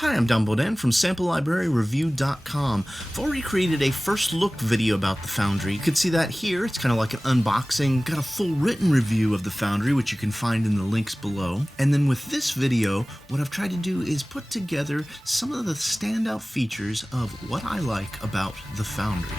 Hi, I'm Don Baudin from SampleLibraryReview.com. I've already created a first look video about the Foundry. You can see that here. It's kind of like an unboxing. Got a full written review of the Foundry, which you can find in the links below. And then with this video, what I've tried to do is put together some of the standout features of what I like about the Foundry.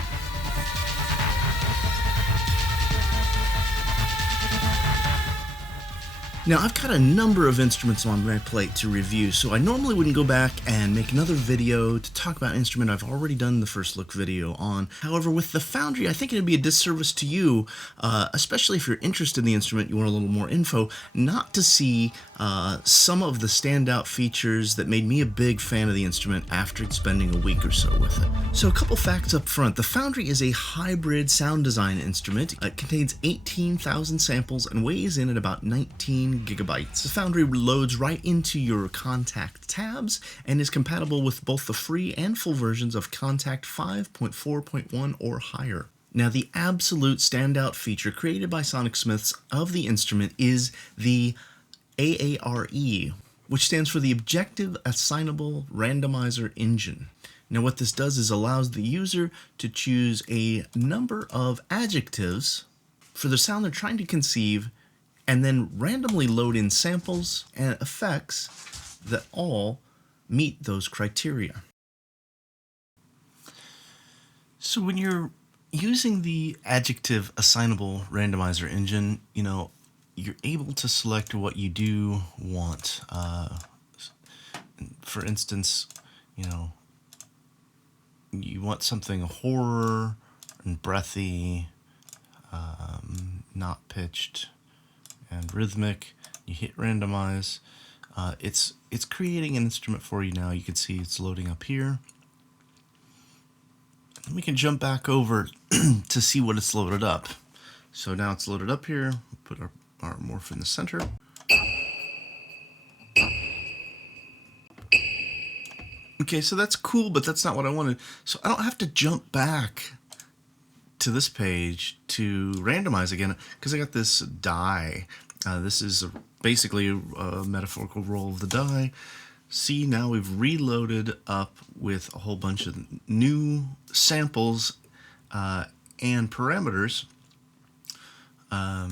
Now, I've got a number of instruments on my plate to review, so I normally wouldn't go back and make another video to talk about an instrument I've already done the first look video on. However, with the Foundry, I think it'd be a disservice to you, especially if you're interested in the instrument, you want a little more info, not to see some of the standout features that made me a big fan of the instrument after spending a week or so with it. So a couple facts up front. The Foundry is a hybrid sound design instrument. It contains 18,000 samples and weighs in at about 19 gigabytes. The Foundry loads right into your Kontakt tabs and is compatible with both the free and full versions of Kontakt 5.4.1 or higher. Now, the absolute standout feature created by Sonicsmiths of the instrument is the AARE, which stands for the Objective Assignable Randomizer Engine. Now, what this does is allows the user to choose a number of adjectives for the sound they're trying to conceive and then randomly load in samples and effects that all meet those criteria. So when you're using the Adjective Assignable Randomizer Engine, you're able to select what you do want. For instance, you want something horror and breathy, not pitched, and rhythmic. You hit randomize. It's creating an instrument for you now. You can see it's loading up here. And we can jump back over to see what it's loaded up. So now it's loaded up here. We'll put our morph in the center. Okay, so that's cool, but that's not what I wanted. So I don't have to jump back to this page to randomize again because I got this die. This is basically a metaphorical roll of the die. See, now we've reloaded up with a whole bunch of new samples and parameters that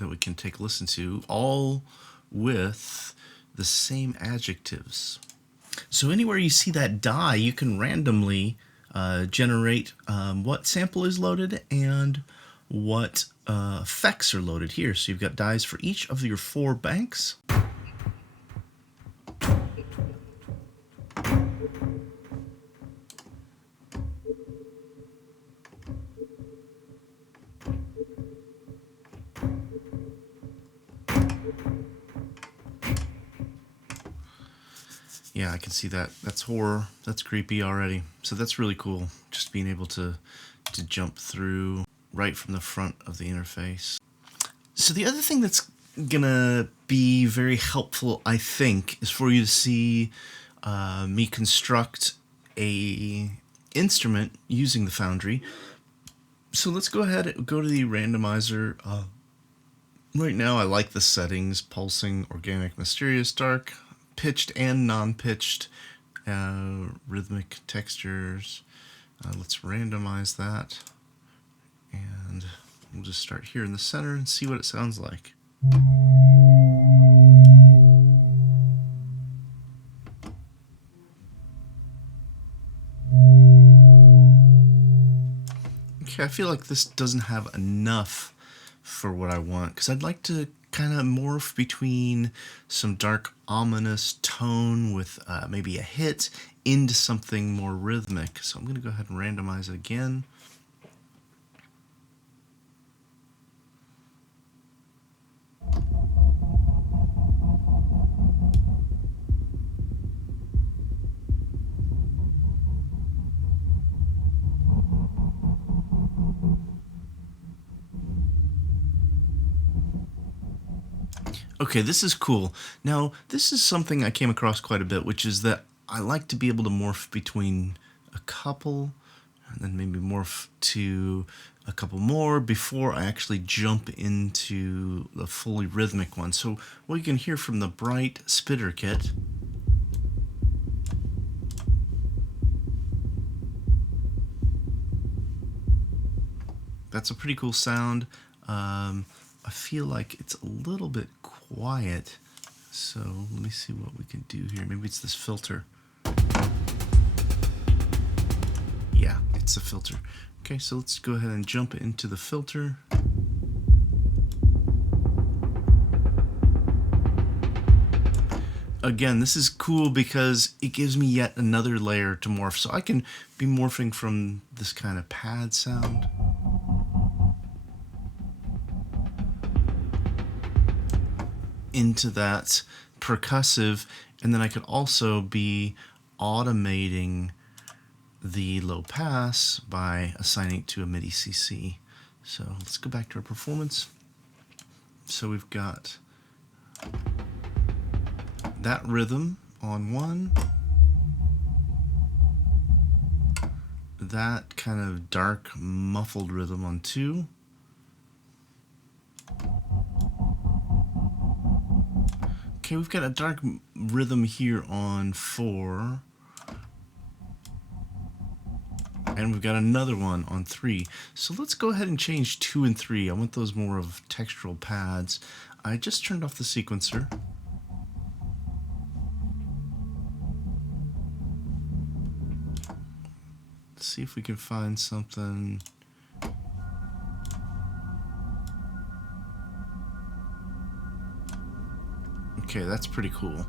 we can take a listen to, all with the same adjectives. So anywhere you see that die, you can randomly generate what sample is loaded and what effects are loaded here. So you've got dies for each of your 4 banks. Yeah, I can see that. That's horror. That's creepy already. So that's really cool, just being able to jump through right from the front of the interface. So the other thing that's gonna be very helpful, I think, is for you to see me construct a instrument using the Foundry. So let's go ahead and go to the randomizer. Right now I like the settings: pulsing, organic, mysterious, dark, pitched and non-pitched, rhythmic textures. Let's randomize that, and we'll just start here in the center and see what it sounds like. Okay, I feel like this doesn't have enough for what I want, because I'd like to kind of morph between some dark, ominous tone with maybe a hit into something more rhythmic. So I'm going to go ahead and randomize it again. Okay, this is cool. Now, this is something I came across quite a bit, which is that I like to be able to morph between a couple and then maybe morph to a couple more before I actually jump into the fully rhythmic one. So what you can hear from the Bright Spitter kit That's a pretty cool sound. I feel like it's a little bit quiet, so let me see what we can do here. Maybe it's this filter. Yeah, it's a filter. Okay, so let's go ahead and jump into the filter. Again, this is cool because it gives me yet another layer to morph. So I can be morphing from this kind of pad sound into that percussive, and then I could also be automating the low pass by assigning it to a MIDI CC. So let's go back to our performance. So we've got that rhythm on 1, that kind of dark muffled rhythm on 2, okay, we've got a dark rhythm here on 4, and we've got another one on 3. So let's go ahead and change 2 and 3. I want those more of textural pads. I just turned off the sequencer. See if we can find something. Okay, that's pretty cool.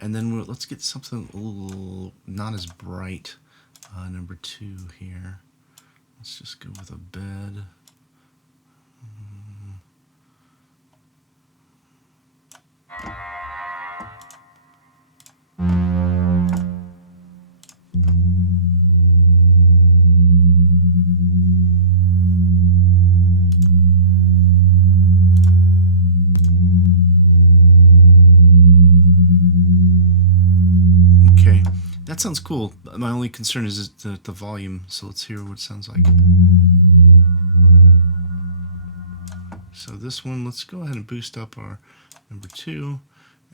And then let's get something a little not as bright. Number 2 here. Let's just go with a bed. That sounds cool. My only concern is the volume, so let's hear what it sounds like. So this one, let's go ahead and boost up our number 2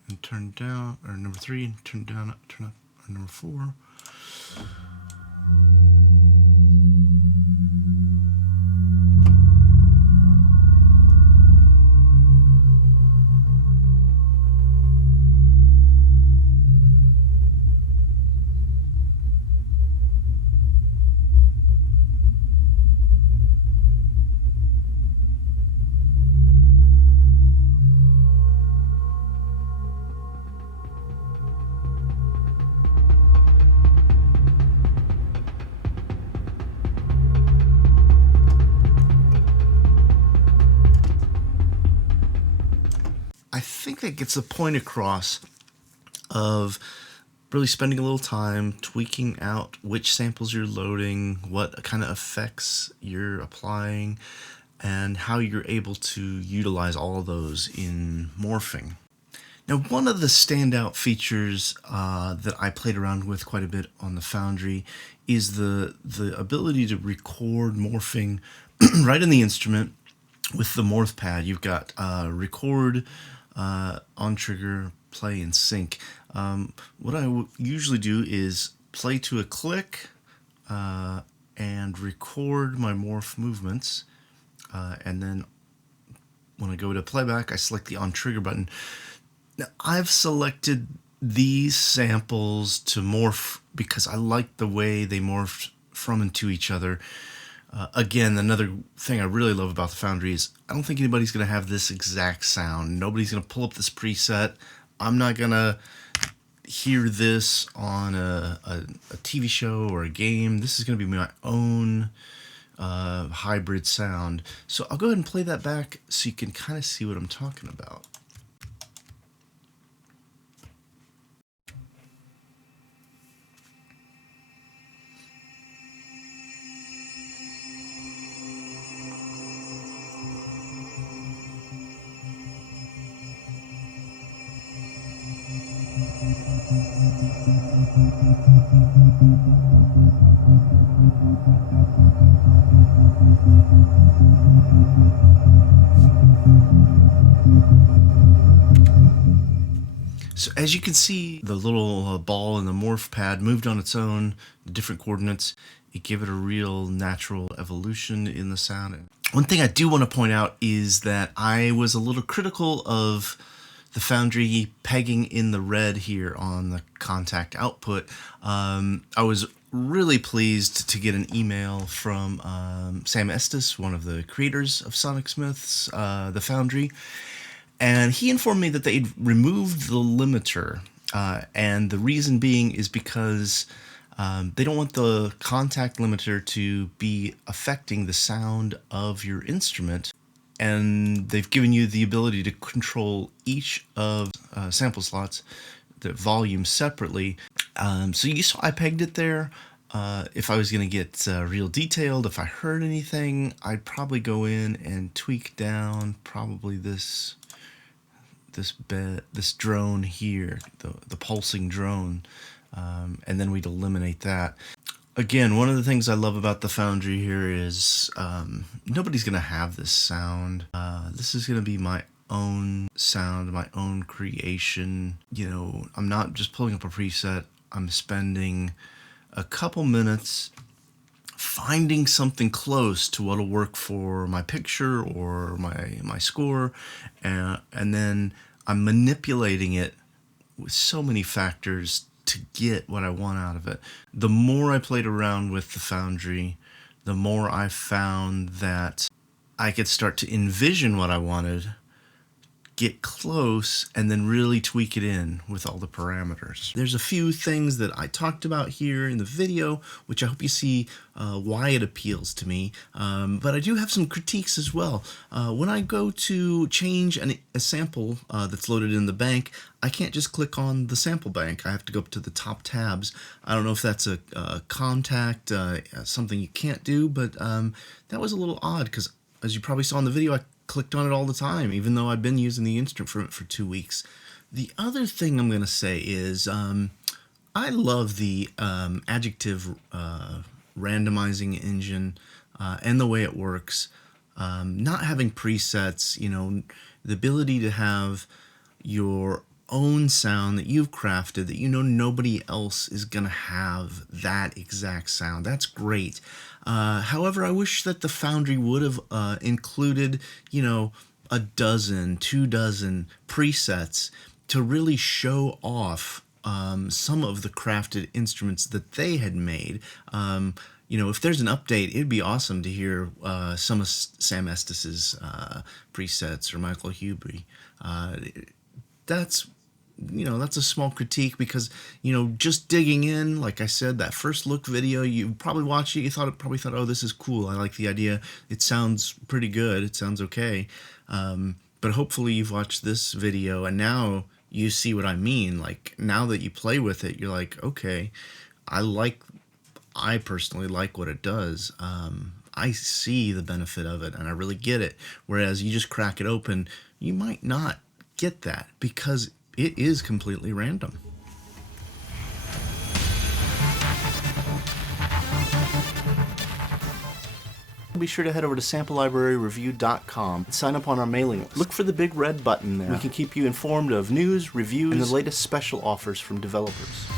and turn down, or number 3 and turn up our number 4. I think that gets the point across of really spending a little time tweaking out which samples you're loading, what kind of effects you're applying, and how you're able to utilize all of those in morphing. Now, one of the standout features that I played around with quite a bit on the Foundry is the ability to record morphing right in the instrument with the morph pad. You've got record, on trigger, play, and sync. What I usually do is play to a click and record my morph movements, and then when I go to playback, I select the on trigger button. Now, I've selected these samples to morph because I like the way they morphed from and to each other. Again, another thing I really love about the Foundry is I don't think anybody's going to have this exact sound. Nobody's going to pull up this preset. I'm not going to hear this on a TV show or a game. This is going to be my own hybrid sound. So I'll go ahead and play that back so you can kind of see what I'm talking about. So as you can see, the little ball in the morph pad moved on its own, the different coordinates. It gave it a real natural evolution in the sound. One thing I do want to point out is that I was a little critical of the Foundry pegging in the red here on the contact output. I was really pleased to get an email from Sam Estes, one of the creators of Sonicsmiths, the Foundry, and he informed me that they'd removed the limiter, and the reason being is because they don't want the contact limiter to be affecting the sound of your instrument, and they've given you the ability to control each of sample slots, the volume separately. So you saw I pegged it there. If I was going to get real detailed, if I heard anything, I'd probably go in and tweak down probably this drone here, the pulsing drone, and then we'd eliminate that. Again, one of the things I love about the Foundry here is nobody's going to have this sound. This is going to be my own sound, my own creation. You know, I'm not just pulling up a preset. I'm spending a couple minutes finding something close to what'll work for my picture or my score, and then I'm manipulating it with so many factors to get what I want out of it. The more I played around with the Foundry, the more I found that I could start to envision what I wanted, get close, and then really tweak it in with all the parameters. There's a few things that I talked about here in the video, which I hope you see why it appeals to me, but I do have some critiques as well. When I go to change a sample that's loaded in the bank, I can't just click on the sample bank. I have to go up to the top tabs. I don't know if that's a contact, something you can't do, but that was a little odd because, as you probably saw in the video, I clicked on it all the time, even though I'd been using the instrument for 2 weeks. The other thing I'm going to say is I love the adjective randomizing engine and the way it works. Not having presets, you know, the ability to have your own sound that you've crafted that you know nobody else is going to have that exact sound. That's great. However, I wish that the Foundry would have included, you know, a dozen, 2 dozen presets to really show off some of the crafted instruments that they had made. You know, if there's an update, it'd be awesome to hear some of Sam Estes's presets or Michael Hubry. That's, you know, that's a small critique because, you know, just digging in, like I said, that first look video, you probably watched it, you probably thought, oh, this is cool. I like the idea. It sounds pretty good. It sounds okay. But hopefully you've watched this video and now you see what I mean. Like, now that you play with it, you're like, okay, I personally like what it does. I see the benefit of it and I really get it. Whereas you just crack it open, you might not get that because it is completely random. Be sure to head over to samplelibraryreview.com and sign up on our mailing list. Look for the big red button there. We can keep you informed of news, reviews, and the latest special offers from developers.